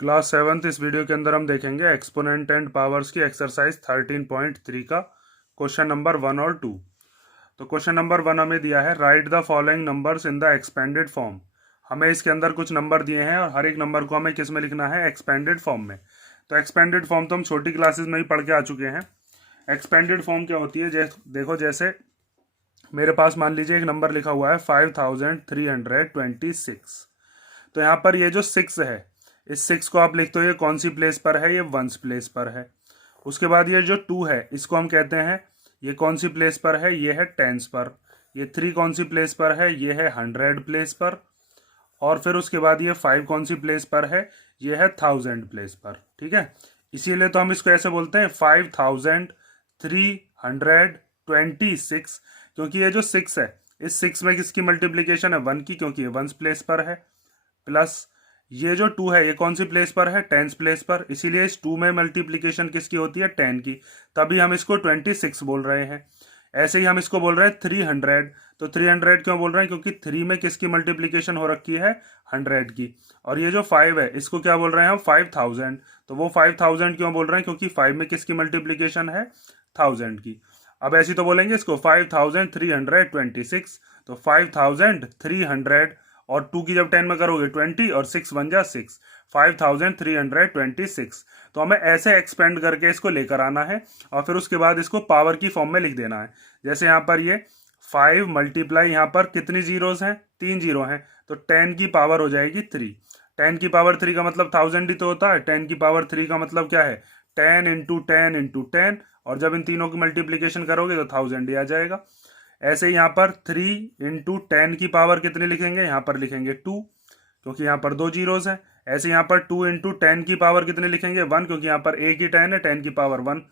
Class seventh इस video के अंदर हम देखेंगे एक्सपोनेंट एंड पावर्स की एक्सरसाइज 13.3 का क्वेश्चन नंबर 1 और 2। तो क्वेश्चन नंबर 1 हमें दिया है right the following numbers in the expanded form. हमें इसके अंदर कुछ नंबर दिए हैं और हर एक नंबर को हमें किस में लिखना है, एक्सपेंडेड फॉर्म में। तो एक्सपेंडेड फॉर्म तो हम छोटी क्लासेस में ही पढ़ के आ चुके हैं। एक्सपेंडेड फॉर्म क्या होती है, देखो जैसे मेरे पास मान लीजिए एक नंबर लिखा हुआ है 5326। तो यहाँ पर ये जो 6 है, इस 6 को आप लिखते हो ये कौन सी प्लेस पर है, ये वंस प्लेस पर है। उसके बाद ये जो 2 है इसको हम कहते हैं ये कौन सी प्लेस पर है, ये है टेंस पर। ये 3 कौन सी प्लेस पर है, ये है 100 प्लेस पर। और फिर उसके बाद ये 5 कौन सी प्लेस पर है, ये है 1000 प्लेस पर। ठीक है, इसीलिए तो हम इसको ऐसे बोलते हैं 5326, क्योंकि ये जो 6 है इस 6 में किसकी मल्टीप्लीकेशन है, 1 की, क्योंकि ये वंस प्लेस पर है। प्लस ये जो 2 है ये कौन सी प्लेस पर है, टेंस प्लेस पर, इसीलिए इस 2 में मल्टीप्लीकेशन किसकी होती है, 10 की, तभी हम इसको 26 बोल रहे हैं। ऐसे ही हम इसको बोल रहे हैं 300। तो 300 क्यों बोल रहे हैं, क्योंकि 3 में किसकी मल्टीप्लीकेशन हो रखी है, 100 की। और ये जो 5 है इसको क्या बोल रहे हैं हम, 5000। तो वो 5000 क्यों बोल रहे हैं, क्योंकि 5 में किसकी मल्टीप्लीकेशन है, 1000 की। अब ऐसी तो बोलेंगे इसको 5326। तो 5300 और 2 की जब 10 में करोगे 20 और 6 बन जा 6, 5326। तो हमें ऐसे एक्सपेंड करके इसको लेकर आना है और फिर उसके बाद इसको पावर की फॉर्म में लिख देना है। जैसे यहाँ पर ये 5 मल्टीप्लाई, यहाँ पर कितनी जीरोस हैं, 3 जीरो हैं, तो 10 की पावर हो जाएगी 3। 10 की पावर 3 का मतलब 1000 ही तो होता है। 10 की पावर 3 का मतलब क्या है, 10 इंटू 10 इंटू 10, और जब इन तीनों की मल्टीप्लीकेशन करोगे तो 1000 ही आ जाएगा। ऐसे ही यहाँ पर 3 इंटू 10 की पावर कितनी लिखेंगे, यहाँ पर लिखेंगे 2, क्योंकि यहाँ पर 2 जीरोस हैं। ऐसे यहाँ पर 2 इंटू 10 की पावर कितनी लिखेंगे, 1, क्योंकि यहाँ पर एक ही 10 है, 10 की पावर 1।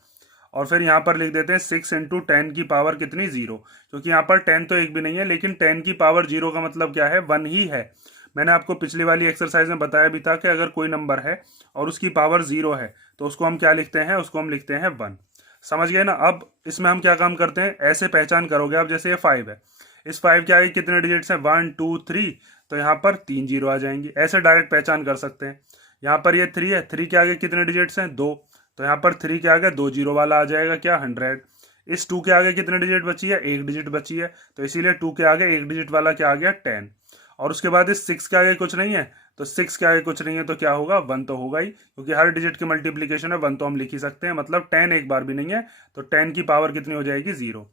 और फिर यहाँ पर लिख देते हैं 6 इंटू 10 की पावर कितनी, 0, क्योंकि यहाँ पर 10 तो एक भी नहीं है, लेकिन 10 की पावर 0 का मतलब क्या है, 1 ही है। मैंने आपको पिछली वाली एक्सरसाइज में बताया भी था कि अगर कोई नंबर है और उसकी पावर 0 है तो उसको हम क्या लिखते हैं, उसको हम लिखते हैं 1। समझ गए ना। अब इसमें हम क्या काम करते हैं, ऐसे पहचान करोगे आप, जैसे ये 5 है, इस 5 के आगे कितने डिजिट्स हैं, 1 2 3, तो यहाँ पर 3 जीरो आ जाएंगे। ऐसे डायरेक्ट पहचान कर सकते हैं। यहाँ पर ये 3 है, 3 के आगे कितने डिजिट्स हैं, 2, तो यहाँ पर 3 के आगे 2 जीरो वाला आ जाएगा क्या, 100। इस 2 के आगे कितने डिजिट बची है, एक डिजिट बची है, तो इसीलिए 2 के आगे एक डिजिट वाला क्या आ गया, 10। और उसके बाद इस 6 के आगे कुछ नहीं है, तो 6 के आगे कुछ नहीं है तो क्या होगा, 1 तो होगा ही, क्योंकि हर डिजिट की मल्टीप्लीकेशन है 1, तो हम लिख ही सकते हैं, मतलब 10 एक बार भी नहीं है, तो 10 की पावर कितनी हो जाएगी, 0।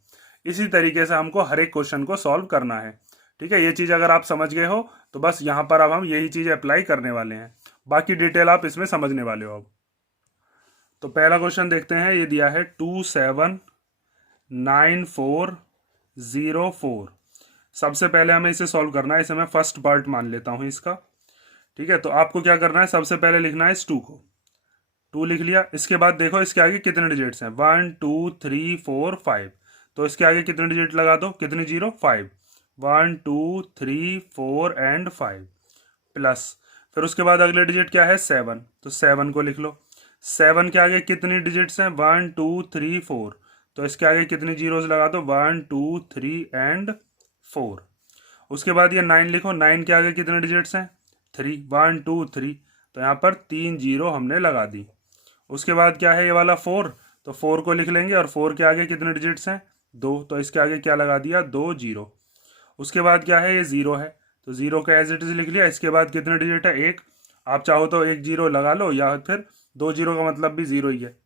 इसी तरीके से हमको हर एक क्वेश्चन को सॉल्व करना है। ठीक है, ये चीज अगर आप समझ गए हो तो बस यहाँ पर अब हम यही चीज अप्लाई करने वाले हैं, बाकी डिटेल आप इसमें समझने वाले हो अब। तो पहला क्वेश्चन देखते हैं, ये दिया है 279404। सबसे पहले हमें इसे सॉल्व करना है, इसे मैं फर्स्ट पार्ट मान लेता हूं इसका। ठीक है, तो आपको क्या करना है, सबसे पहले लिखना है इस 2 को, 2 लिख लिया। इसके बाद देखो इसके आगे कितने डिजिट्स हैं, 1 2 3 4 5, तो इसके आगे कितने डिजिट लगा दो, कितनी जीरो, 5, 1 2 3 4 एंड 5, प्लस फिर उसके बाद अगले डिजिट क्या है, 7, तो 7 को लिख लो। 7 के आगे कितनी डिजिट्स हैं, 1 2 3 4, तो इसके आगे कितनी जीरोस लगा दो, 1 2 3 एंड 4। उसके बाद ये 9 लिखो, 9 के आगे कितने डिजिट्स हैं, 3, 1 2 3, तो यहाँ पर 3 जीरो हमने लगा दी। उसके बाद क्या है ये वाला 4, तो 4 को लिख लेंगे, और 4 के आगे कितने डिजिट्स हैं, 2, तो इसके आगे क्या लगा दिया, 2 जीरो। उसके बाद क्या है, ये 0 है, तो 0 का एज इट इज लिख लिया। इसके बाद कितने डिजिट है, 1, आप चाहो तो 1 जीरो लगा लो, या फिर 2 जीरो का मतलब भी 0 ही है।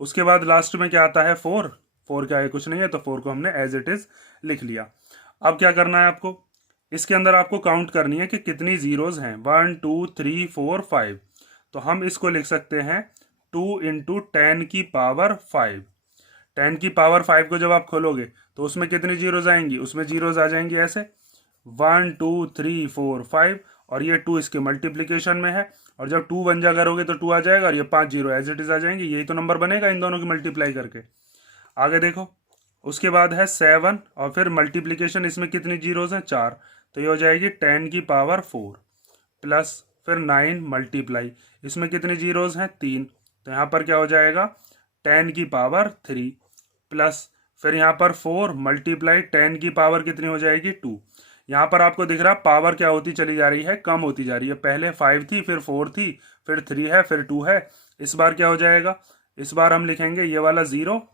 उसके बाद लास्ट में क्या आता है, 4, 4 के आगे कुछ नहीं है, तो 4 को हमने एज इट इज लिख लिया। अब क्या करना है आपको, इसके अंदर आपको काउंट करनी है कि कितनी जीरोज हैं, 1 2 3 4 5, तो हम इसको लिख सकते हैं 2 इंटू 10 की पावर 5। 10 की पावर 5 को जब आप खोलोगे तो उसमें कितनी जीरोज आएंगी, उसमें जीरोज आ जाएंगी ऐसे 1 2 3 4 5, और ये 2 इसके मल्टीप्लीकेशन में है, और जब 2 1 जा करोगे तो 2 आ जाएगा, और ये 5 जीरो एज इट इज आ जाएंगे। यही तो नंबर बनेगा इन दोनों की मल्टीप्लाई करके। आगे देखो, उसके बाद है 7, और फिर मल्टीप्लीकेशन इसमें कितनी जीरोज हैं, 4, तो ये हो जाएगी 10 की पावर 4, प्लस फिर 9 मल्टीप्लाई, इसमें कितनी जीरोज हैं, 3, तो यहाँ पर क्या हो जाएगा, 10 की पावर 3, प्लस फिर यहाँ पर 4 मल्टीप्लाई 10 की पावर कितनी हो जाएगी, 2। यहाँ पर आपको दिख रहा है पावर क्या होती चली जा रही है, कम होती जा रही है। पहले 5 थी, फिर 4 थी, फिर 3 है, फिर 2 है। इस बार क्या हो जाएगा, इस बार हम लिखेंगे ये वाला 0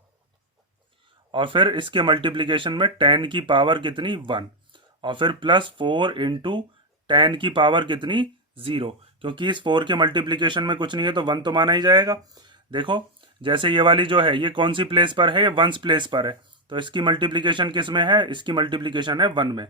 और फिर इसके मल्टीप्लीकेशन में 10 की पावर कितनी 1 और फिर प्लस 4 इंटू 10 की पावर कितनी 0, क्योंकि इस 4 के मल्टीप्लीकेशन में कुछ नहीं है तो 1 तो माना ही जाएगा। देखो जैसे ये वाली जो है ये कौन सी प्लेस पर है, ये वंस प्लेस पर है, तो इसकी मल्टीप्लीकेशन किस में है, इसकी मल्टीप्लीकेशन है 1 में।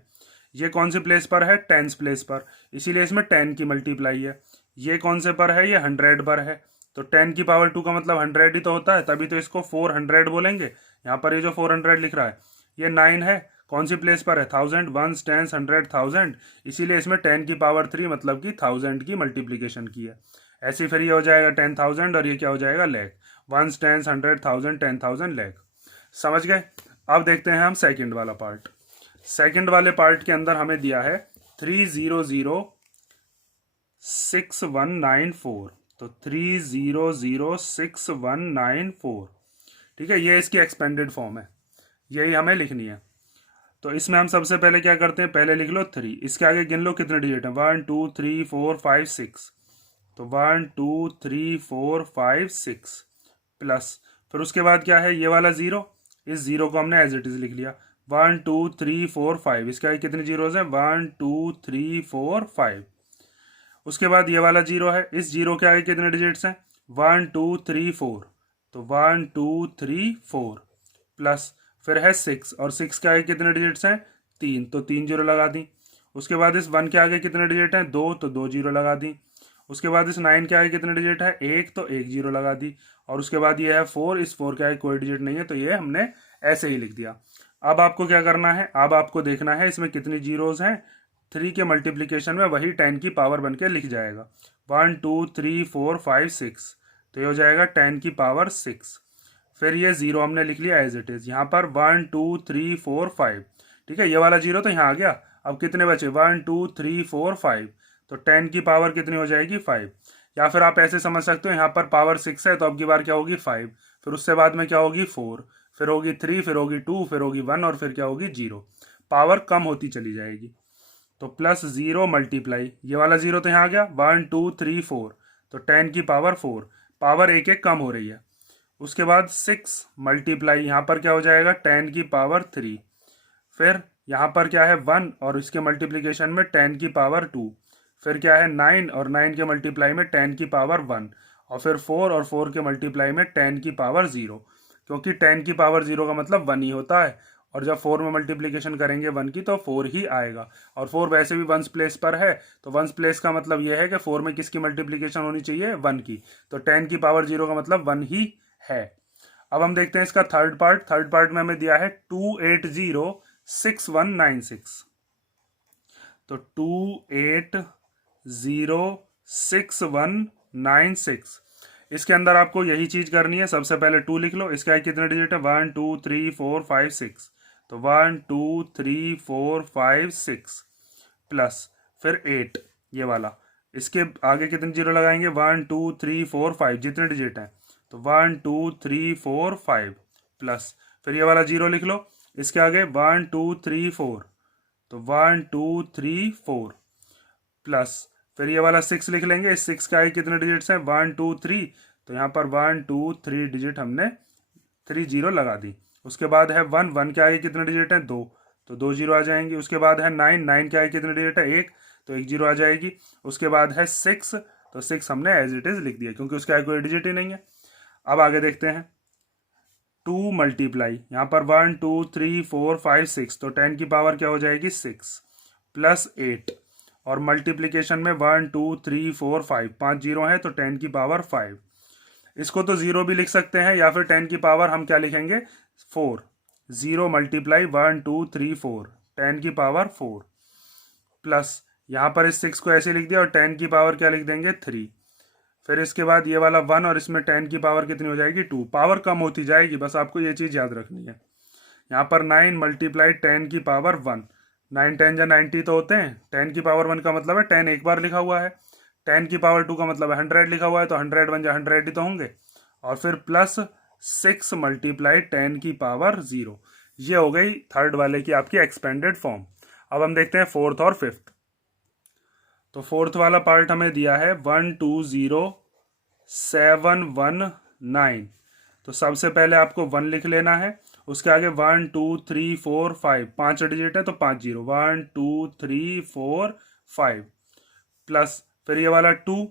ये कौन सी प्लेस पर है, टेंस प्लेस पर, इसीलिए इसमें 10 की मल्टीप्लाई है। ये कौन से पर है, ये 100 पर है, तो 10 की पावर 2 का मतलब 100 ही तो होता है, तभी तो इसको 400 बोलेंगे। यहाँ पर ये जो 400 लिख रहा है ये 9 है, कौन सी प्लेस पर है, 1000, वंस, टेंस, 100, 1000, इसीलिए इसमें 10 की पावर 3 मतलब कि 1000 की मल्टीप्लीकेशन की है। ऐसे फिर ये हो जाएगा 10,000 और ये क्या हो जाएगा, लैख, वंस, टेंस, 100, 1000, 10,000 लैख। समझ गए। अब देखते हैं हम सेकंड वाला पार्ट। सेकंड वाले पार्ट के अंदर हमें दिया है 3006194, तो 3006194, ठीक है, ये इसकी एक्सपेंडेड फॉर्म है, यही हमें लिखनी है। तो इसमें हम सबसे पहले क्या करते हैं, पहले लिख लो 3, इसके आगे गिन लो कितने डिजिट हैं, 1 2 3 4 5 6, तो 1 2 3 4 5 6 प्लस, फिर उसके बाद क्या है, ये वाला 0, इस 0 को हमने एज इट इज लिख लिया, 1 2 3 4 5, इसके आगे कितने जीरोज हैं, 1 2 3 4 5। उसके बाद ये वाला 0 है, इस 0 के आगे कितने डिजिट्स हैं, 1 2 3 4, तो 1 2 3 4 प्लस, फिर है 6 और 6 के आगे कितने डिजिट्स हैं, 3, तो 3 जीरो लगा दी। उसके बाद इस 1 के आगे कितने डिजिट हैं, 2, तो 2 जीरो लगा दी। उसके बाद इस 9 के आगे कितने डिजिट है, 1, तो 1 जीरो लगा दी। और उसके बाद ये है 4, इस 4 के आगे कोई डिजिट नहीं है, तो ये हमने ऐसे ही लिख दिया। अब आपको क्या करना है, अब आपको देखना है इसमें कितनी जीरोज हैं, 3 के मल्टीप्लीकेशन में वही 10 की पावर बन के लिख जाएगा, 1 2 3 4 5 6, तो ये हो जाएगा 10 की पावर 6। फिर ये 0 हमने लिख लिया एज इट इज, यहाँ पर 1 2 3 4 5, ठीक है, ये वाला 0 तो यहाँ आ गया। अब कितने बचे, 1 2 3 4 5, तो 10 की पावर कितनी हो जाएगी 5। या फिर आप ऐसे समझ सकते हो, यहाँ पर पावर 6 है तो अब की बार क्या होगी 5, फिर उससे बाद में क्या होगी 4, फिर होगी 3, फिर होगी 2, फिर होगी 1 और फिर क्या होगी 0, पावर कम होती चली जाएगी। तो प्लस 0 मल्टीप्लाई, ये वाला 0 तो यहाँ आ गया, 1 2 3 4, तो 10 की पावर 4, पावर एक एक कम हो रही है। उसके बाद 6 मल्टीप्लाई, यहाँ पर क्या हो जाएगा 10 की पावर 3, फिर यहाँ पर क्या है 1 और इसके मल्टीप्लिकेशन में 10 की पावर 2, फिर क्या है 9 और 9 के मल्टीप्लाई में 10 की पावर 1, और फिर 4 और 4 के मल्टीप्लाई में 10 की पावर 0, क्योंकि 10 की पावर 0 का मतलब 1 ही होता है, और जब 4 में मल्टीप्लिकेशन करेंगे 1 की तो 4 ही आएगा। और 4 वैसे भी वंस प्लेस पर है, तो वंस प्लेस का मतलब यह है कि 4 में किसकी मल्टीप्लिकेशन होनी चाहिए 1 की, तो 10 की पावर 0 का मतलब 1 ही है। अब हम देखते हैं इसका थर्ड पार्ट। थर्ड पार्ट में हमें दिया है 2806196, तो 2806196, इसके अंदर आपको यही चीज करनी है। सबसे पहले 2 लिख लो, इसके आगे कितने डिजिट है, 1 2 3 4 5 6, तो 1 2 3 4 5 6 प्लस, फिर 8 ये वाला, इसके आगे कितने जीरो लगाएंगे, 1 2 3 4 5, जितने डिजिट हैं, तो 1 2 3 4 5 प्लस, फिर ये वाला 0 लिख लो, इसके आगे 1 2 3 4, तो 1 2 3 4 प्लस, फिर ये वाला 6 लिख लेंगे, इस 6 के आगे कितने डिजिट्स हैं, 1 2 3, तो यहाँ पर 1 2 3 डिजिट हमने 3 जीरो लगा दी। उसके बाद है 1, 1 के आगे कितने डिजिट हैं, 2, तो 2 जीरो आ जाएंगे। उसके बाद है 9, 9 के आगे कितने डिजिट है, 1, तो 1 जीरो आ जाएगी। उसके बाद है 6, तो 6 हमने एज इट इज लिख दिया क्योंकि उसके आगे कोई डिजिट ही नहीं है। अब आगे देखते हैं 2 मल्टीप्लाई, यहाँ पर 1 2 3 4 5 6, तो 10 की पावर क्या हो जाएगी 6 प्लस 8, और मल्टीप्लीकेशन में 1 2 3 4 5, 5 जीरो है तो 10 की पावर 5। इसको तो 0 भी लिख सकते हैं या फिर 10 की पावर हम क्या लिखेंगे 4, 0 मल्टीप्लाई 1 2 3 4, 10 की पावर 4 प्लस, यहाँ पर इस 6 को ऐसे लिख दिया और 10 की पावर क्या लिख देंगे 3। फिर इसके बाद ये वाला 1 और इसमें 10 की पावर कितनी हो जाएगी 2, पावर कम होती जाएगी, बस आपको ये चीज़ याद रखनी है। यहाँ पर 9 मल्टीप्लाई 10 की पावर 1, 9 10 या 90 तो होते हैं, 10 की पावर 1 का मतलब है 10 एक बार लिखा हुआ है, 10 की पावर 2 का मतलब है 100 लिखा हुआ है, तो 100 1 या 100 ही तो होंगे, और फिर प्लस 6 मल्टीप्लाई 10 की पावर 0। ये हो गई थर्ड वाले की आपकी एक्सपेंडेड फॉर्म। अब हम देखते हैं फोर्थ और फिफ्थ। तो फोर्थ वाला पार्ट हमें दिया है 120719। तो सबसे पहले आपको 1 लिख लेना है, उसके आगे 1 2 3 4 5, 5 डिजिट है तो 5 जीरो, 1 2 3 4 5 प्लस फिर ये वाला 2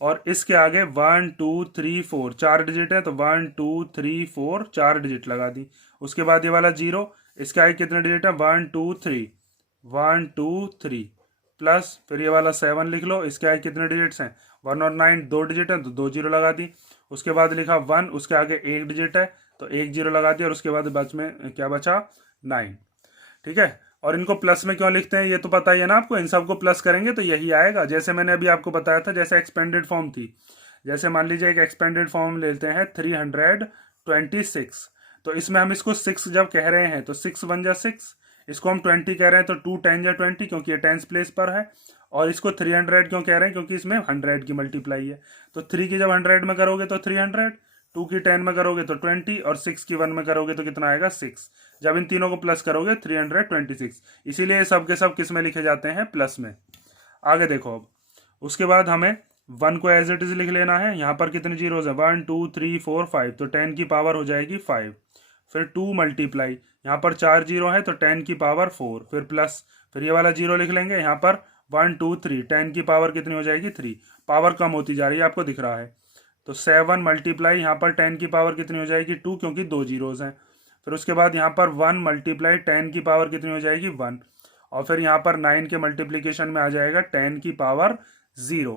और इसके आगे 1 2 3 4, 4 डिजिट है तो 1 2 3 4, 4 डिजिट लगा दी। उसके बाद ये वाला 0, इसके आगे कितने डिजिट है 1 2 3, 1 2 3 प्लस फिर ये वाला 7 लिख लो, इसके आगे कितने डिजिट्स हैं 1 और 9, 2 डिजिट है तो 2 जीरो लगा दी। उसके बाद लिखा 1, उसके आगे 1 डिजिट है तो 1 जीरो लगा दिया और उसके बाद बच में क्या बचा 9। ठीक है, और इनको प्लस में क्यों लिखते हैं ये तो पता ही है ना आपको, इन सबको प्लस करेंगे तो यही आएगा। जैसे मैंने अभी आपको बताया था, जैसे एक्सपेंडेड फॉर्म थी, जैसे मान लीजिए एक एक्सपेंडेड फॉर्म लेते हैं 326, तो इसमें हम इसको 6 जब कह रहे हैं तो 6 1 जा 6, इसको हम 20 कह रहे हैं तो 2 10 जा 20 क्योंकि ये टेंस प्लेस पर है, और इसको 300 क्यों कह रहे हैं क्योंकि इसमें 100 की मल्टीप्लाई है। तो 3 की जब 100 में करोगे तो 300, 2 की 10 में करोगे तो 20 और 6 की 1 में करोगे तो कितना आएगा 6। जब इन तीनों को प्लस करोगे 326, इसीलिए ये सब के सब किस में लिखे जाते हैं प्लस में। आगे देखो अब, उसके बाद हमें 1 को एज इट इज लिख लेना है। यहाँ पर कितने जीरोज है 1 2 3 4 5, तो 10 की पावर हो जाएगी 5। फिर 2 मल्टीप्लाई, यहाँ पर 4 जीरो है तो 10 की पावर 4, फिर प्लस फिर ये वाला जीरो लिख लेंगे। यहाँ पर 1 2 3, 10 की पावर कितनी हो जाएगी 3, पावर कम होती जा रही है आपको दिख रहा है। तो 7 मल्टीप्लाई, यहाँ पर 10 की पावर कितनी हो जाएगी 2 क्योंकि 2 जीरोज हैं। फिर उसके बाद यहाँ पर 1 मल्टीप्लाई 10 की पावर कितनी हो जाएगी 1, और फिर यहाँ पर 9 के मल्टीप्लीकेशन में आ जाएगा 10 की पावर 0।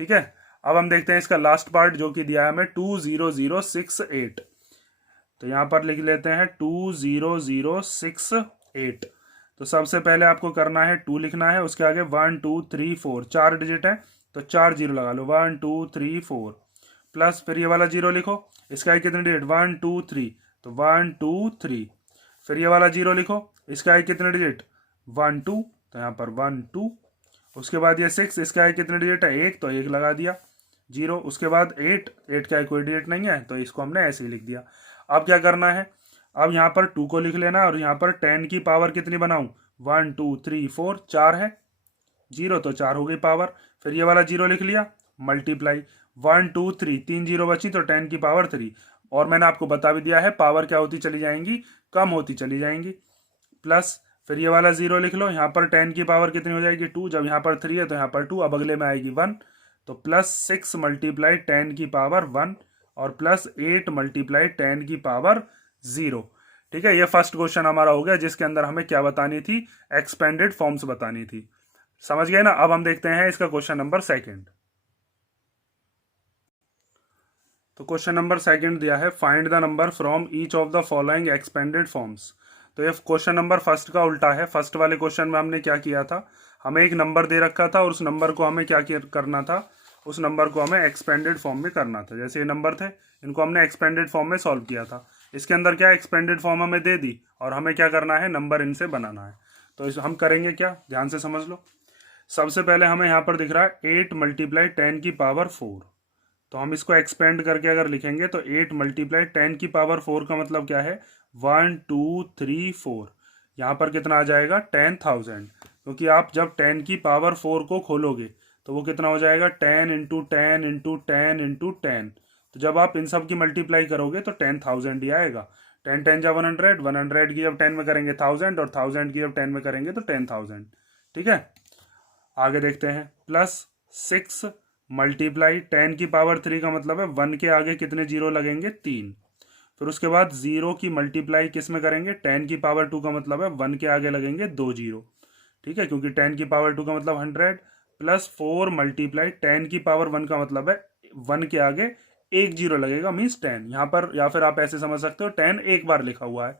ठीक है, अब हम देखते हैं इसका लास्ट पार्ट जो कि दिया है हमें 20068। तो यहाँ पर लिख लेते हैं 20068। तो सबसे पहले आपको करना है 2 लिखना है, उसके आगे 1 2 3 4, 4 डिजिट है तो 4 जीरो लगा लो, 1 2 3 4 प्लस फिर ये वाला जीरो लिखो, इसका आगे कितने डिजिट 1 2 3, तो 1 2 3 फिर ये वाला जीरो लिखो, इसका आगे कितने डिजिट 1 2, तो यहाँ पर 1 2। उसके बाद ये 6, इसका आगे कितने डिजिट है 1, तो 1 लगा दिया जीरो। उसके बाद 8, 8 का कोई डिजिट नहीं है तो इसको हमने ऐसे ही लिख दिया। अब क्या करना है, अब यहाँ पर 2 को लिख लेना और यहाँ पर 10 की पावर कितनी बनाऊं 1 2 3 4, 4 है जीरो तो 4 हो गई पावर। फिर ये वाला जीरो लिख लिया, मल्टीप्लाई 1 2 3, 3 जीरो बची तो 10 की पावर 3, और मैंने आपको बता भी दिया है पावर क्या होती चली जाएंगी कम होती चली जाएंगी। प्लस फिर ये वाला जीरो लिख लो, यहाँ पर 10 की पावर कितनी हो जाएगी 2, जब यहाँ पर 3 है तो यहाँ पर 2, अब अगले में आएगी 1, तो प्लस 6 मल्टीप्लाई 10 की पावर 1 और प्लस 8 मल्टीप्लाई 10 की पावर 0। ठीक है, ये फर्स्ट क्वेश्चन हमारा हो गया जिसके अंदर हमें क्या बतानी थी, एक्सपेंडेड फॉर्म्स बतानी थी। समझ गए ना। अब हम देखते हैं इसका क्वेश्चन नंबर सेकंड। तो क्वेश्चन नंबर सेकंड दिया है find the number from each of the following expanded forms. तो ये क्वेश्चन नंबर फर्स्ट का उल्टा है। फर्स्ट वाले क्वेश्चन में हमने क्या किया था, हमें एक नंबर दे रखा था और उस नंबर को हमें क्या करना था, उस नंबर को हमें एक्सपेंडेड फॉर्म में करना था। जैसे ये नंबर थे, इनको हमने एक्सपेंडेड फॉर्म में सॉल्व किया था। इसके अंदर क्या एक्सपेंडेड फॉर्म हमें दे दी और हमें क्या करना है, नंबर इनसे बनाना है। तो इस हम करेंगे क्या, ध्यान से समझ लो। सबसे पहले हमें यहाँ पर दिख रहा है 8 मल्टीप्लाई 10 की पावर 4, तो हम इसको एक्सपेंड करके अगर लिखेंगे तो 8 मल्टीप्लाई 10 की पावर 4 का मतलब क्या है 1 2 3 4, यहाँ पर कितना आ जाएगा 10,000, क्योंकि आप जब 10 की पावर 4 को खोलोगे तो वो कितना हो जाएगा 10 इंटू 10 इंटू 10 इंटू 10। तो जब आप इन सब की मल्टीप्लाई करोगे तो 10,000 ही आएगा। 10 10 जा 100, 100 की जब 10 में करेंगे 1000 और 1000 की जब 10 में करेंगे तो 10,000। ठीक है, आगे देखते हैं। प्लस 6 मल्टीप्लाई 10 की पावर 3 का मतलब है 1 के आगे कितने जीरो लगेंगे 3। फिर उसके बाद 0 की मल्टीप्लाई किस में करेंगे 10 की पावर 2 का मतलब है 1 के आगे लगेंगे 2 जीरो। ठीक है, क्योंकि 10 की पावर 2 का मतलब 100। प्लस 4 मल्टीप्लाई 10 की पावर 1 का मतलब है 1 के आगे एक जीरो लगेगा मीन्स 10 यहाँ पर, या फिर आप ऐसे समझ सकते हो 10 एक बार लिखा हुआ है।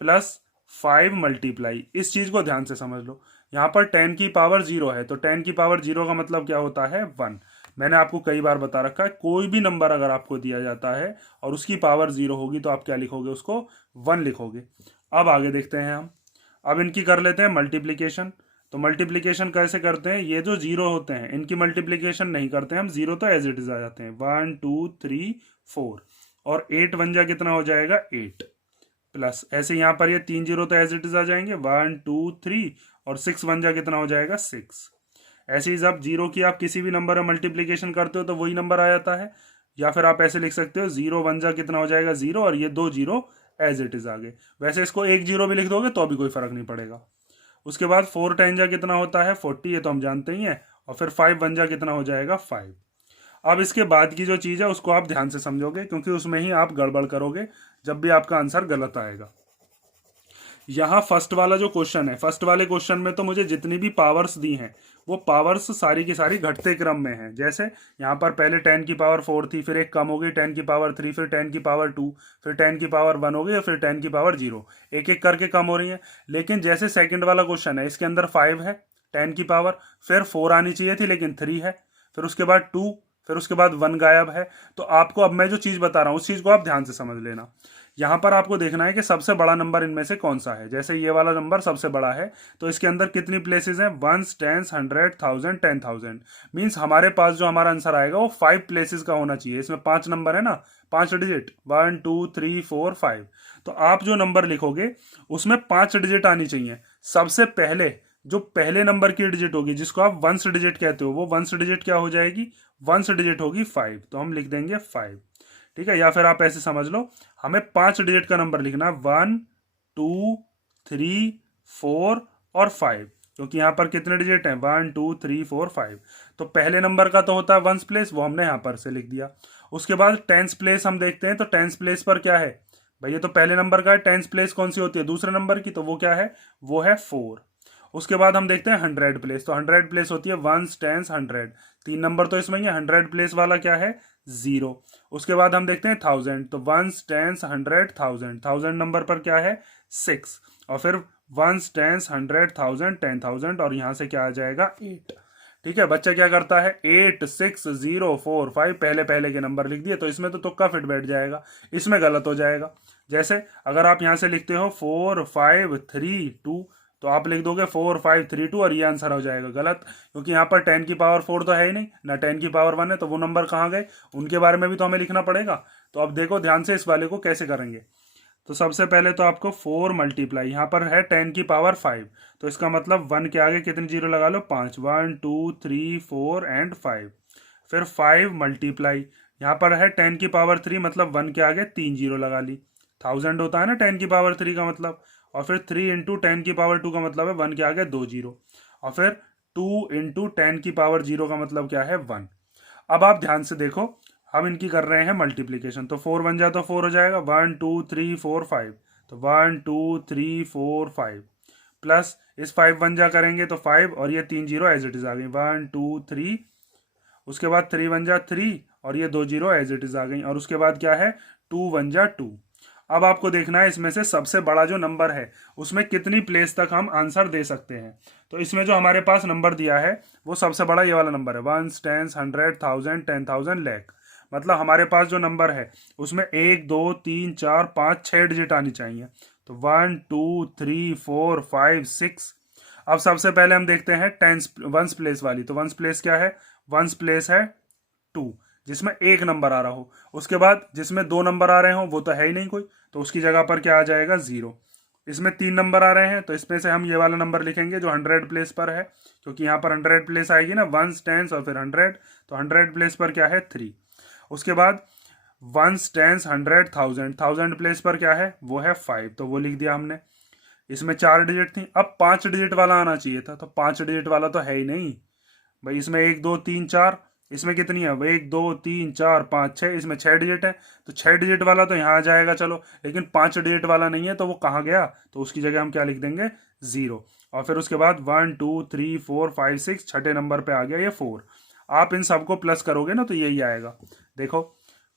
प्लस 5 मल्टीप्लाई, इस चीज को ध्यान से समझ लो, यहाँ पर 10 की पावर 0 है तो 10 की पावर 0 का मतलब क्या होता है 1। मैंने आपको कई बार बता रखा है, कोई भी नंबर अगर आपको दिया जाता है और उसकी पावर 0 होगी तो आप क्या लिखोगे, उसको 1 लिखोगे। अब आगे देखते हैं हम, अब इनकी कर लेते हैं मल्टीप्लीकेशन। तो मल्टीप्लीकेशन कैसे करते हैं, ये जो जीरो होते हैं इनकी मल्टीप्लीकेशन नहीं करते हैं हम, जीरो तो एज इट इज आ जाते हैं 1 2 3 4, और 8 बन जा कितना हो जाएगा 8। प्लस ऐसे यहाँ पर ये 3 जीरो तो एज इट इज आ जाएंगे 1 2 3, और 6 वन जा कितना हो जाएगा 6। ऐसे ही जब जीरो की आप किसी भी नंबर में मल्टीप्लीकेशन करते हो तो वही नंबर आ जाता है। या फिर आप ऐसे लिख सकते हो 0 वन जा कितना हो जाएगा 0, और ये 2 जीरो एज इट इज आगे। वैसे इसको 1 जीरो भी लिख दोगे तो भी कोई फर्क नहीं पड़ेगा। उसके बाद 4 टेन जा कितना होता है 40, ये तो हम जानते ही हैं। और फिर 5 वन जा कितना हो जाएगा 5। अब इसके बाद की जो चीज़ है उसको आप ध्यान से समझोगे, क्योंकि उसमें ही आप गड़बड़ करोगे जब भी आपका आंसर गलत आएगा। यहाँ फर्स्ट वाला जो क्वेश्चन है, फर्स्ट वाले क्वेश्चन में तो मुझे जितनी भी पावर्स दी हैं वो पावर्स सारी की सारी घटते क्रम में हैं। जैसे यहाँ पर पहले 10 की पावर 4 थी, फिर एक कम हो गई 10 की पावर 3, फिर 10 की पावर 2, फिर 10 की पावर 1 हो गई, और फिर 10 की पावर 0। एक एक करके कम हो रही है। लेकिन जैसे सेकंड वाला क्वेश्चन है, इसके अंदर 5 है 10 की पावर, फिर 4 आनी चाहिए थी लेकिन 3 है, फिर उसके बाद 2, फिर उसके बाद 1 गायब है। तो आपको अब मैं जो चीज़ बता रहा हूँ उस चीज़ को आप ध्यान से समझ लेना। यहाँ पर आपको देखना है कि सबसे बड़ा नंबर इनमें से कौन सा है। जैसे ये वाला नंबर सबसे बड़ा है, तो इसके अंदर कितनी प्लेसेस हैं, 1s 10s 100 1000 10,000। मीन्स हमारे पास जो हमारा आंसर आएगा वो 5 प्लेसेस का होना चाहिए। इसमें 5 नंबर है ना, 5 डिजिट, 1 2 3 4 5। तो आप जो नंबर लिखोगे उसमें 5 डिजिट आनी चाहिए। सबसे पहले जो पहले नंबर की डिजिट होगी, जिसको आप वंस डिजिट कहते हो, वो वंस डिजिट क्या हो जाएगी, वंस डिजिट होगी 5। तो हम लिख देंगे 5, ठीक है। या फिर आप ऐसे समझ लो, हमें 5 डिजिट का नंबर लिखना है, 1 2 3 4 और 5, क्योंकि यहाँ पर कितने डिजिट हैं, 1 2 3 4 5। तो पहले नंबर का तो होता है वंस प्लेस, वो हमने यहाँ पर से लिख दिया। उसके बाद टेंस प्लेस हम देखते हैं, तो टेंस प्लेस पर क्या है भाई, ये तो पहले नंबर का है। टेंस प्लेस कौन सी होती है, दूसरे नंबर की, तो वो क्या है, वो है 4। उसके बाद हम देखते हैं 100 प्लेस, तो 100 प्लेस होती है 1s 10s 100। 3 नंबर तो इसमें ही है, 100 प्लेस वाला क्या है 0। उसके बाद हम देखते हैं 1000, तो 1s 10s 100 1000। 1000 नंबर पर क्या है 6, और फिर 1s 10s 100 1000 10,000, और यहां से क्या आ जाएगा 8। ठीक है, बच्चा क्या करता है 8 6 0 4 5 पहले पहले के नंबर लिख दिए, तो इसमें तो तुक्का फिट बैठ जाएगा, इसमें गलत हो जाएगा। जैसे अगर आप यहां से लिखते हो 4 5 3 2, तो आप लिख दोगे 4 5 3 2, और ये आंसर हो जाएगा गलत, क्योंकि यहाँ पर 10 की पावर 4 तो है ही नहीं ना, 10 की पावर 1 है, तो वो नंबर कहाँ गए, उनके बारे में भी तो हमें लिखना पड़ेगा। तो अब देखो ध्यान से इस वाले को कैसे करेंगे। तो सबसे पहले तो आपको 4 मल्टीप्लाई, यहाँ पर है 10 की पावर 5, तो इसका मतलब 1 के आगे कितने जीरो लगा लो, 5, 1 2 3 4 एंड 5। फिर 5 मल्टीप्लाई, यहाँ पर है 10 की पावर 3, मतलब 1 के आगे 3 जीरो लगा ली। 1000 होता है ना 10 की पावर 3 का मतलब, और फिर 3 इंटू 10 की पावर 2 का मतलब है 1 के आगे 2 जीरो, और फिर 2 इंटू 10 की पावर 0 का मतलब क्या है 1। अब आप ध्यान से देखो, हम इनकी कर रहे हैं मल्टीप्लीकेशन, तो 4 बन जाए तो 4 हो जाएगा, 1 2 3 4 5, तो 1 2 3 4 5, प्लस इस 5 बन जा करेंगे तो 5, और ये 3 जीरो एज इट इज आ गई, 1 2 3। उसके बाद 3 बन जा 3, और ये 2 जीरो एज इट इज आ गई, और उसके बाद क्या है 2 बन जा 2। अब आपको देखना है इसमें से सबसे बड़ा जो नंबर है उसमें कितनी प्लेस तक हम आंसर दे सकते हैं। तो इसमें जो हमारे पास नंबर दिया है वो सबसे बड़ा ये वाला नंबर है, 1s 10s 100 1000 10,000 लाख। मतलब हमारे पास जो नंबर है उसमें 1 2 3 4 5 6 डिजिट आनी चाहिए। तो 1 2 3 4 5 6। अब सबसे पहले हम देखते हैं टेंस वंस प्लेस वाली, तो वंस प्लेस क्या है, वंस प्लेस है 2, जिसमें एक नंबर आ रहा हो। उसके बाद जिसमें 2 नंबर आ रहे हो वो तो है ही नहीं कोई, तो उसकी जगह पर क्या आ जाएगा 0। इसमें 3 नंबर आ रहे हैं, तो इसमें से हम ये वाला नंबर लिखेंगे जो 100 प्लेस पर है, क्योंकि यहाँ पर 100 प्लेस आएगी ना, 1s 10s और फिर 100, तो 100 प्लेस पर क्या है 3। उसके बाद 1s 10s 100 1000, 1000 प्लेस पर क्या है वो है 5, तो वो लिख दिया हमने। इसमें 4 डिजिट थी, अब 5 डिजिट वाला आना चाहिए था, तो 5 डिजिट वाला तो है ही नहीं भाई। इसमें 1 2 3 4, इसमें कितनी है 1 2 3 4 5 6, इसमें 6 डिजिट है, तो 6 डिजिट वाला तो यहाँ आ जाएगा चलो, लेकिन 5 डिजिट वाला नहीं है, तो वो कहाँ गया, तो उसकी जगह हम क्या लिख देंगे 0। और फिर उसके बाद 1 2 3 4 5 6, छठे नंबर पे आ गया ये 4। आप इन सबको प्लस करोगे ना तो यही आएगा। देखो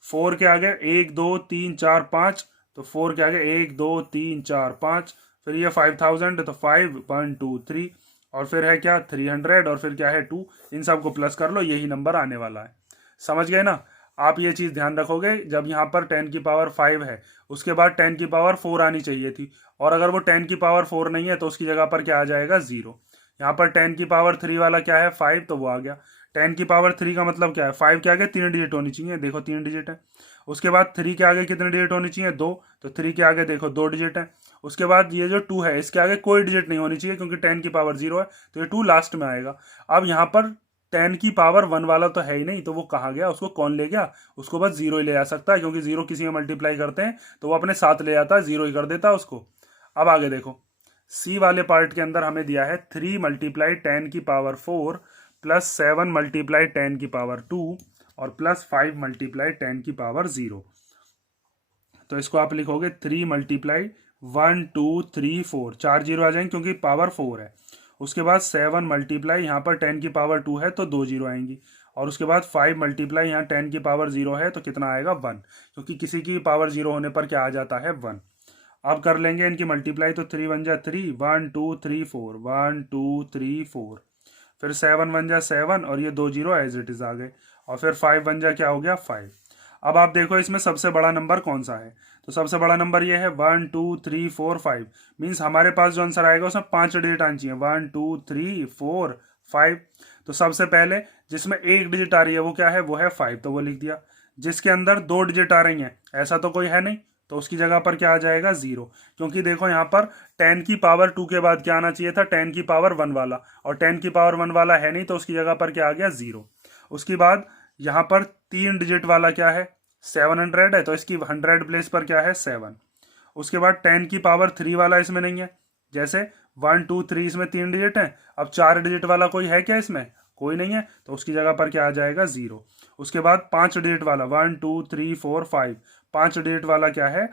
4 के आगे 1 2 3 4 5, तो 4 के आगे 1 2 3 4 5, फिर ये 5000, तो 5 1 2 3, और फिर है क्या 300, और फिर क्या है 2। इन सब को प्लस कर लो, यही नंबर आने वाला है। समझ गए ना। आप ये चीज़ ध्यान रखोगे, जब यहाँ पर 10 की पावर 5 है उसके बाद 10 की पावर 4 आनी चाहिए थी, और अगर वो 10 की पावर 4 नहीं है तो उसकी जगह पर क्या आ जाएगा 0। यहाँ पर 10 की पावर 3 वाला क्या है 5, तो वो आ गया। 10 की पावर 3 का मतलब क्या है, 5 के आगे 3 डिजिट होनी चाहिए, देखो 3 डिजिट है। उसके बाद 3 के आगे कितने डिजिट होनी चाहिए 2, तो 3 के आगे देखो 2 डिजिट है। उसके बाद ये जो 2 है इसके आगे कोई डिजिट नहीं होनी चाहिए क्योंकि 10 की पावर 0 है, तो ये 2 लास्ट में आएगा। अब यहाँ पर 10 की पावर 1 वाला तो है ही नहीं, तो वो कहाँ गया, उसको कौन ले गया, उसको बस 0 ही ले जा सकता है, क्योंकि 0 किसी में मल्टीप्लाई करते हैं तो वो अपने साथ ले जाता है, 0 ही कर देता है उसको। अब आगे देखो, सी वाले पार्ट के अंदर हमें दिया है 3 मल्टीप्लाई 10 की पावर 4 प्लस 7 मल्टीप्लाई 10 की पावर 2 और प्लस 5 मल्टीप्लाई 10 की पावर 0। तो इसको आप लिखोगे 3 मल्टीप्लाई 1 2 3 4, 4 जीरो आ जाएंगे क्योंकि पावर 4 है। उसके बाद 7 मल्टीप्लाई यहाँ पर 10 की पावर 2 है तो 2 जीरो आएंगी, और उसके बाद 5 मल्टीप्लाई यहाँ 10 की पावर 0 है तो कितना आएगा 1, क्योंकि किसी की पावर 0 होने पर क्या आ जाता है 1। अब कर लेंगे इनकी मल्टीप्लाई, तो 3 1 जा 3, 1 2 3 4, 1 2 3 4, फिर 7 1 जा 7 और ये 2 जीरो एज इट इज आ गए, और फिर 5 1 जा क्या हो गया 5। अब आप देखो इसमें सबसे बड़ा नंबर कौन सा है, तो सबसे बड़ा नंबर ये है 1 2 3 4 5, मीन्स हमारे पास जो आंसर आएगा उसमें 5 डिजिट आनी चाहिए, 1 2 3 4 5। तो सबसे पहले जिसमें एक डिजिट आ रही है वो क्या है, वो है 5, तो वो लिख दिया। जिसके अंदर 2 डिजिट आ रही हैं ऐसा तो कोई है नहीं, तो उसकी जगह पर क्या आ जाएगा 0, क्योंकि देखो यहाँ पर 10 की पावर 2 के बाद क्या आना चाहिए था, 10 की पावर 1 वाला, और 10 की पावर 1 वाला है नहीं तो उसकी जगह पर क्या आ गया 0। उसके बाद यहाँ पर 3 डिजिट वाला क्या है 700 है, तो इसकी 100 प्लेस पर क्या है 7। उसके बाद 10 की पावर 3 वाला इसमें नहीं है, जैसे 1 2 3 इसमें 3 डिजिट है, अब 4 डिजिट वाला कोई है क्या इसमें, कोई नहीं है, तो उसकी जगह पर क्या आ जाएगा 0। उसके बाद 5 डिजिट वाला 1 2 3 4 5, 5 डिजिट वाला क्या है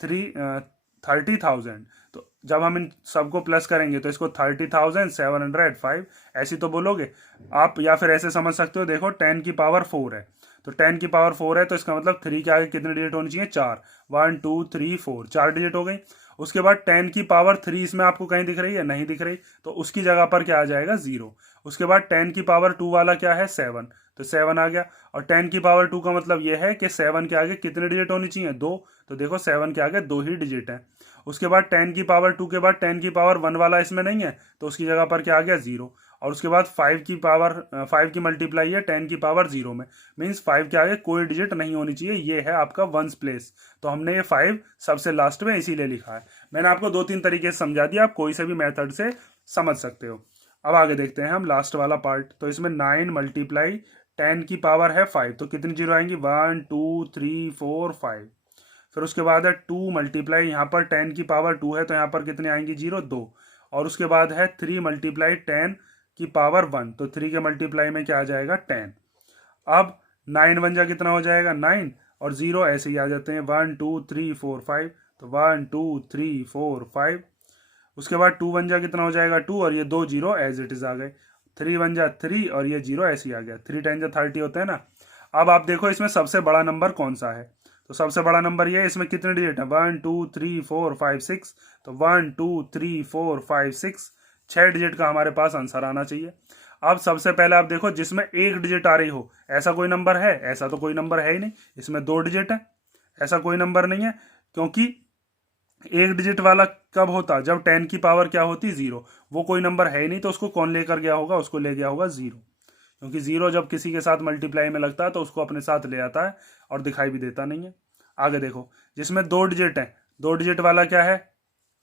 30,000, तो जब हम इन सबको प्लस करेंगे तो इसको 30,705 ऐसी तो बोलोगे आप, या फिर ऐसे समझ सकते हो, देखो 10 की पावर 4 है, तो 10 की पावर 4 है तो इसका मतलब 3 के आगे कितने डिजिट होनी चाहिए 4, 1 2 3 4, 4 डिजिट हो गई। उसके बाद 10 की पावर 3 इसमें आपको कहीं दिख रही है, नहीं दिख रही, तो उसकी जगह पर क्या आ जाएगा 0। उसके बाद 10 की पावर 2 वाला क्या है 7, तो 7 आ गया, और 10 की पावर 2 का मतलब यह है कि 7 के आगे कितने डिजिट होनी चाहिए 2, तो देखो 7 के आगे 2 ही डिजिट है। उसके बाद 10 की पावर 2 के बाद 10 की पावर 1 वाला इसमें नहीं है, तो उसकी जगह पर क्या आ गया 0। और उसके बाद 5 की मल्टीप्लाई है 10 की पावर 0 में, मीन्स 5 के आगे कोई डिजिट नहीं होनी चाहिए, ये है आपका वंस प्लेस, तो हमने ये 5 सबसे लास्ट में इसीलिए लिखा है। मैंने आपको 2-3 तरीके से समझा दिया, आप कोई से भी मेथड से समझ सकते हो। अब आगे देखते हैं हम लास्ट वाला पार्ट, तो इसमें 9 मल्टीप्लाई 10 की पावर है 5, तो कितनी जीरो आएंगी 1 2 3 4 5। फिर उसके बाद है 2 मल्टीप्लाई यहाँ पर 10 की पावर 2 है तो यहाँ पर कितने आएंगी 0 2, और उसके बाद है 3 मल्टीप्लाई 10 की पावर 1, तो 3 के मल्टीप्लाई में क्या आ जाएगा 10। अब 9 1 जा कितना हो जाएगा 9, और 0 ऐसे ही आ जाते हैं 1 2 3 4 5, तो 1 2 3 4 5। उसके बाद 2 1 जा कितना हो जाएगा 2, और ये 2 जीरो एज इट इज आ गए, 3 1 जा 3 और ये 0 ऐसे ही आ गया, 3 10 जा 30 होता है ना। अब आप देखो इसमें सबसे बड़ा नंबर कौन सा है, तो सबसे बड़ा नंबर ये है, इसमें कितने डिजिट है 1 2 3 4 5 6, तो 1 2 3 4 5 6, 6 डिजिट का हमारे पास आंसर आना चाहिए। अब सबसे पहले आप देखो जिसमें एक डिजिट आ रही हो ऐसा कोई नंबर है, ऐसा तो कोई नंबर है ही नहीं, इसमें 2 डिजिट है, ऐसा कोई नंबर नहीं है, क्योंकि एक डिजिट वाला कब होता जब 10 की पावर क्या होती 0, वो कोई नंबर है ही नहीं, तो उसको कौन लेकर गया होगा, उसको ले गया होगा 0, क्योंकि 0 जब किसी के साथ मल्टीप्लाई में लगता है तो उसको अपने साथ ले आता है और दिखाई भी देता नहीं है। आगे देखो जिसमें 2 डिजिट है, 2 डिजिट वाला क्या है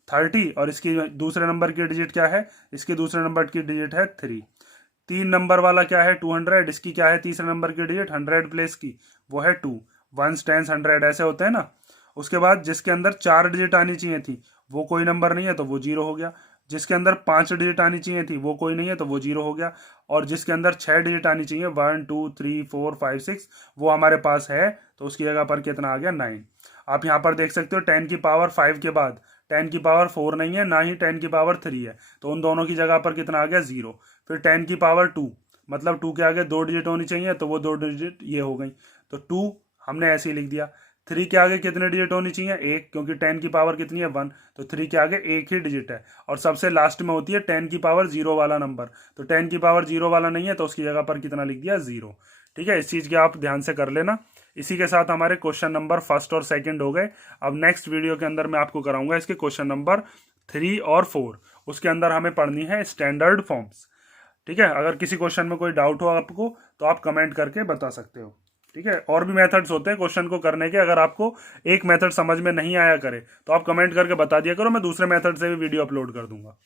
30, और इसकी दूसरे नंबर की डिजिट क्या है, इसके दूसरे नंबर की डिजिट है 3। 3 नंबर वाला क्या है 200, इसकी क्या है तीसरे नंबर की डिजिट 100 प्लेस की, वो है 2, 1 10 100 ऐसे होते हैं ना। उसके बाद जिसके अंदर 4 डिजिट आनी चाहिए थी वो कोई नंबर नहीं है तो वो 0 हो गया, जिसके अंदर 5 डिजिट आनी चाहिए थी वो कोई नहीं है तो वो 0 हो गया, और जिसके अंदर 6 डिजिट आनी चाहिए 1 2 3 4 5 6 वो हमारे पास है, तो उसकी जगह पर कितना आ गया 9। आप यहाँ पर देख सकते हो 10 की पावर 5 के बाद 10 की पावर 4 नहीं है, ना ही 10 की पावर 3 है, तो उन दोनों की जगह पर कितना आ गया 0। फिर 10 की पावर 2, मतलब 2 के आगे 2 डिजिट होनी चाहिए, तो वो 2 डिजिट ये हो गई, तो 2 हमने ऐसे ही लिख दिया। 3 के आगे कितने डिजिट होनी चाहिए 1, क्योंकि 10 की पावर कितनी है 1, तो 3 के आगे 1 ही डिजिट है, और सबसे लास्ट में होती है 10 की पावर 0 वाला नंबर, तो 10 की पावर 0 वाला नहीं है तो उसकी जगह पर कितना लिख दिया 0। ठीक है, इस चीज़ के आप ध्यान से कर लेना। इसी के साथ हमारे क्वेश्चन नंबर 1 और 2 हो गए। अब नेक्स्ट वीडियो के अंदर मैं आपको कराऊंगा इसके क्वेश्चन नंबर 3 और 4, उसके अंदर हमें पढ़नी है स्टैंडर्ड फॉर्म्स। ठीक है, अगर किसी क्वेश्चन में कोई डाउट हो आपको तो आप कमेंट करके बता सकते हो। ठीक है, और भी मेथड्स होते हैं क्वेश्चन को करने के। अगर आपको एक मेथड समझ में नहीं आया करे तो आप कमेंट करके बता दिया करो, मैं दूसरे मेथड से भी वीडियो अपलोड कर दूंगा।